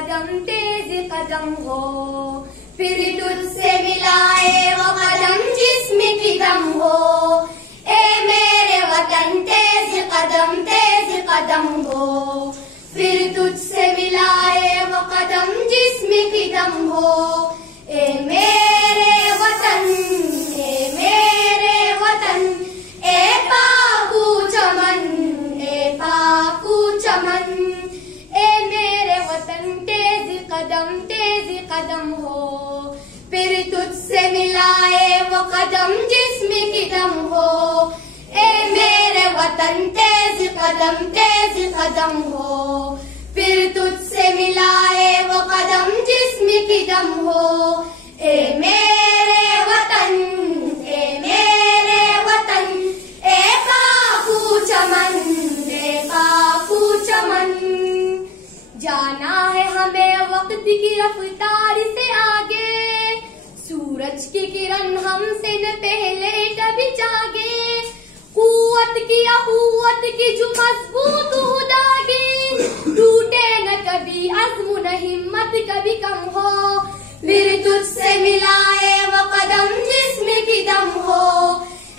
कदम तेज कदम हो, फिर तुझसे मिलाए वो कदम जिस्म की दम हो। ए मेरे वतन तेज कदम हो, फिर तुझसे मिलाए वो कदम जिस्म की दम हो। ए मेरे वतन, ए मेरे वतन, ए पाकू चमन, ए पाकू चमन। ए मेरे वतन तेज कदम हो, फिर तुझसे मिलाए वो कदम जिस्म की दम हो। ए मेरे वतन तेज कदम हो, फिर तुझसे मिलाए वो कदम जिस्म की दम हो। ए मेरे वतन, ए मेरे वतन, ए पाकू चमन, ए पाकू चमन। जाना है हमें वक्त की रफ्तार से आगे, सूरज की किरण हमसे न पहले कभी जागे। कुव्वत की जो मजबूत हो दागे, टूटे न कभी अज़्म न हिम्मत कभी कम हो। फिर तुझसे मिलाए वो कदम जिस्म की दम हो।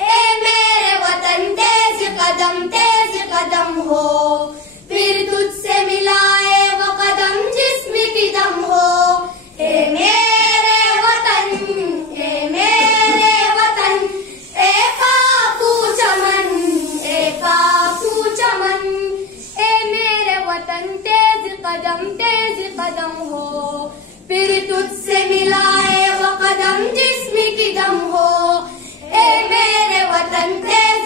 ए मेरे वतन तेज कदम हो, फिर तुझसे मिलाए वो कदम जिस्म की दम हो। ए मेरे वतन, ए मेरे वतन, ए पाकू चमन, ए पाकू चमन। ए मेरे वतन तेज कदम हो, फिर तुझसे मिलाए वो कदम जिस्म की दम हो। ए मेरे वतन तेज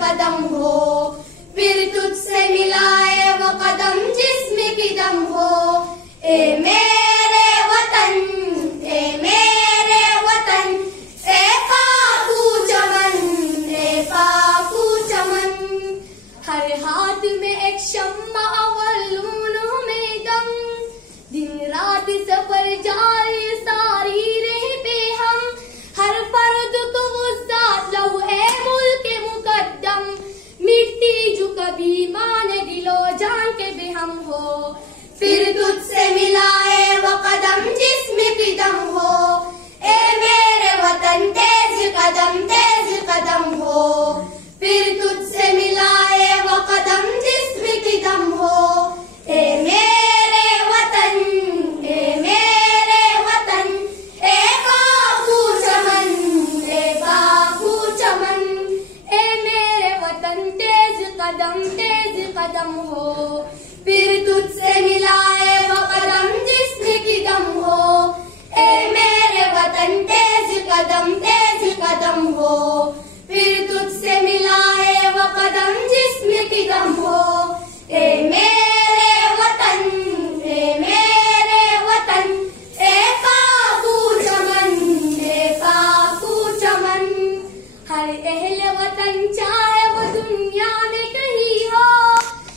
कदम हो, फिर तुझसे मिलाए वो कदम जिस्म की दम हो। ए मेरे वतन, ए मेरे वतन, ए पाकू चमन, ए पाकू चमन। हर हाथ में एक शम्मा और लूनों में दम, दिन रात सफर जारी सारी रह पे हम। हर फर्द को उस्ताद लहू है मुल्क मुकद्दम, मिट्टी जो कभी माने दिलो जान के बेहम हो। फिर तुझसे मिलाए वो कदम जिस्म की दम हो। ए मेरे वतन तेज कदम हो, फिर तुझसे मिलाए वो कदम जिस्म की दम हो। ए मेरे वतन, ए मेरे वतन, ए पाकू चमन, ए पाकू चमन। ए मेरे वतन तेज कदम हो, फिर तुझसे मिलाए वो कदम जिस्म की दम हो। ए मेरे वतन तेज कदम हो, फिर तुझसे मिलाए वो कदम जिस्म की दम हो। ए मेरे वतन, ए मेरे वतन, ए पाकू चमन, ए पाकू चमन। हर अहले वतन चाहे वो दुनिया में कहीं हो,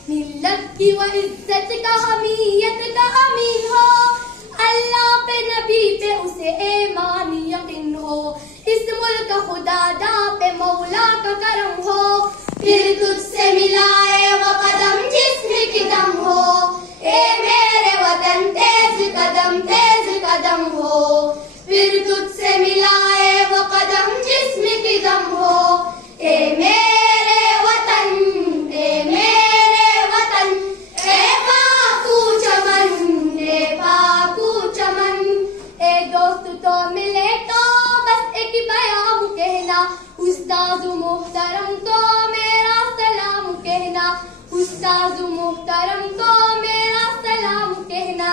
मिल्लत की वो इज्जत का हमीयत का अमीन हो। अल्लाह पे नबी पे उसे ईमान यकीन हो, इस मुल्क खुदा दा पे मौला का करम हो। फिर तुझसे मिलाए वो कदम जिस्म की दम हो। ए मेरे वतन तेज कदम हो, फिर तुझसे मिलाए वो कदम जिस्म की दम हो। ए मेरे वतन, ए मेरे वतन, ए पाकू चमन, ए पाकू चमन। ए दोस्त तो मिले तो बस एक बयान कहना, उस्ताद मुहतरम को मेरा सलाम कहना, उस्ताद मुहतरम को मेरा सलाम कहना।